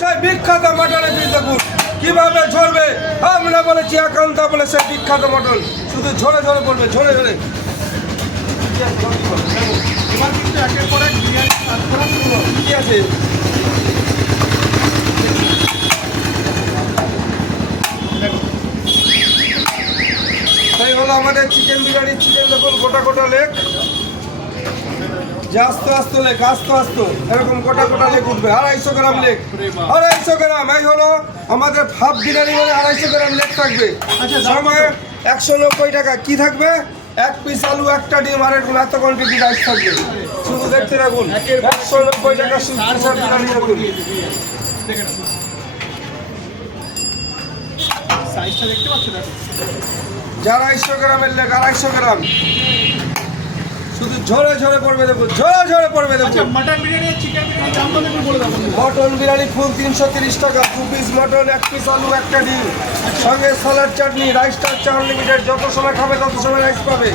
সেই বিখ্যাত মটনের পিস দেখুন কিভাবে ঝরবে। আমরা বলেছি একান্ত বলে সেই বিখ্যাত মটন শুধু ঝরে ঝরে পড়বে, ঝরে ঝরে। এবার কিন্তু একের পর এক বিরিয়ানি কাজ করা শুরু হবে। কি আছে সেই হলো আমাদের চিকেন বিরিয়ানি। চিকেন দেখুন গোটা গোটা লেগ, যে আস্তে আস্তে লেগ, আস্তে আস্তে এরকম গোটা গোটা লেগ উঠবে। 250 গ্রাম লেগ, 250 গ্রাম। এই হলো আমাদের হাফ বিরিয়ানি, মানে 250 গ্রাম লেগ থাকবে। সময় 190 টাকা। কি থাকবে? এক পিস আলু, একটা ডিম, আর এরকম এত কোয়ান্টিটি রাইস থাকবে। শুধু দেখতে রাখুন, 190 টাকা স্পেশাল বিরিয়ানি দেখুন। সাইজটা দেখতে পাচ্ছ দেখো, 250 গ্রামের লেগ, 250 গ্রাম। শুধু ঝরে ঝরে পড়বে দেখুন, ঝরে ঝরে পড়বে আচ্ছা দেখুন। মাটন বিরিয়ানি আর চিকেন বিরিয়ানি দাম তো একটু বলে দাও। মটন বিরিয়ানি ফুল 330 টাকা, 2 পিস মটন, 1 পিস আলু, একটা ডিম, সঙ্গে স্যালাড, চাটনি। রাইসটা হচ্ছে আনলিমিটেড, যত সময় খাবে তত সময় রাইস পাবে।